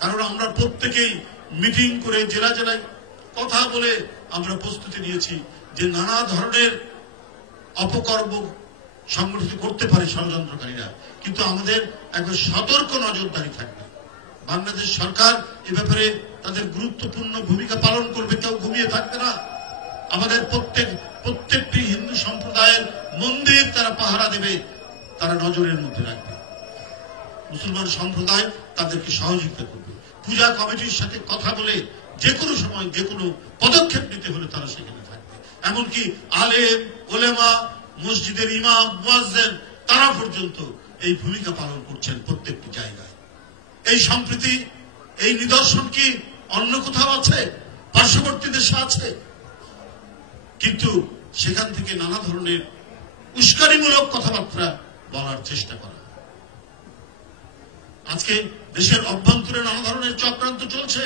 কারণ আমরা প্রত্যেকেই মিটিং করে জেলা জেলায় কথা বলে আমরা প্রস্তুতি নিয়েছি যে নানা ধরনের অপকর্ম সংগঠিত করতে পারে ষড়যন্ত্রকারীরা, কিন্তু আমাদের একবার সতর্ক নজরদারি থাকবে। বাংলাদেশ সরকার এ ব্যাপারে তাদের গুরুত্বপূর্ণ ভূমিকা পালন করবে, কেউ ঘুমিয়ে থাকবে না। আমাদের প্রত্যেকটি হিন্দু সম্প্রদায়ের মন্দির তারা পাহারা দেবে, তারা নজরের মধ্যে রাখবে। মুসলমান সম্প্রদায় তাদেরকে সহযোগিতা করবে। পূজা কমিটির সাথে কথা বলে যে কোনো সময় যে কোনো পদক্ষেপ নিতে হলে তারা সেখানে থাকবে। এমনকি আলেম ওলেমা, মসজিদের ইমাম মুয়াজ্জিন তারা পর্যন্ত এই ভূমিকা পালন করছেন প্রত্যেকটি জায়গায়। এই সম্প্রীতি, এই নিদর্শন কি অন্য কোথাও আছে? পার্শ্ববর্তী দেশে আছে, কিন্তু সেখান থেকে নানা ধরনের উস্কানিমূলক কথাবার্তা বলার চেষ্টা করা। আজকে দেশের অভ্যন্তরে নানা ধরনের চক্রান্ত চলছে,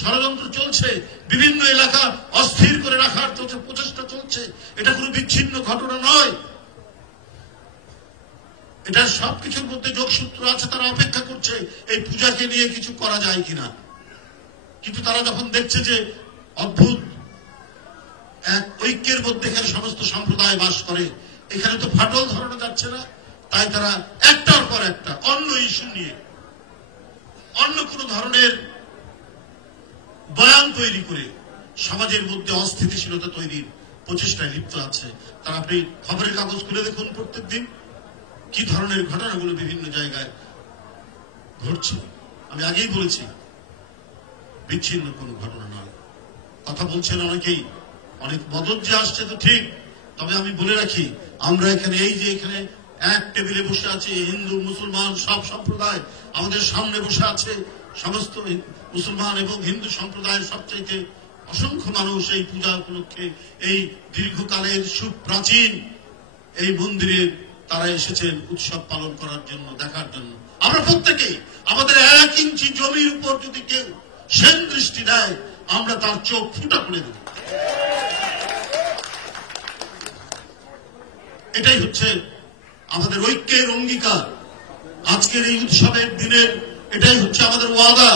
ষড়যন্ত্র চলছে, বিভিন্ন এলাকা অস্থির করে রাখার প্রচেষ্টা চলছে। এটা কোনো বিচ্ছিন্ন ঘটনা নয়, এটা সবকিছুর মধ্যে যোগসূত্র আছে। তারা অপেক্ষা করছে এই পূজাকে নিয়ে কিছু করা যায় কিনা, কিন্তু তারা যখন দেখছে যে অদ্ভুত এক ঐক্যের মধ্যে এখানে সমস্ত সম্প্রদায় বাস করে, এখানে তো ফাটল ধরানো যাচ্ছে না, তাই তারা একটার পর একটা অন্য ইস্যু নিয়ে অন্য কোন ধরনের বয়ান তৈরি করে সমাজের মধ্যে অস্থিতিশীলতা তৈরির প্রচেষ্টায় লিপ্ত আছে। তারা আপনি খবরের কাগজ খুলে দেখুন প্রত্যেকদিন কি ধরনের ঘটনাগুলো বিভিন্ন জায়গায় ঘটছে। আমি আগেই বলেছি বিচ্ছিন্ন কোন ঘটনা নয়। কথা বলছেন অনেকেই, অনেক মদত যে আসছে তো ঠিক, তবে আমি বলে রাখি আমরা এখানে এই যে এখানে এক টেবিলে বসে আছি হিন্দু মুসলমান সব সম্প্রদায়, আমাদের সামনে বসে আছে সমস্ত মুসলমান এবং হিন্দু সম্প্রদায়ের সবচাইতে অসংখ্য মানুষ এই পূজা উপলক্ষে এই দীর্ঘকালের সুপ্রাচীন এই মন্দিরে তারা এসেছেন উৎসব পালন করার জন্য, দেখার জন্য। আমরা প্রত্যেকেই আমাদের 1 ইঞ্চি জমির উপর যদি কেউ সেন দৃষ্টি দেয় আমরা তার চোখ ফুটা করে দেব। এটাই হচ্ছে আমাদের ঐক্যের অঙ্গীকার। আজকের এই উৎসবের দিনের এটাই হচ্ছে আমাদের ওয়াদা।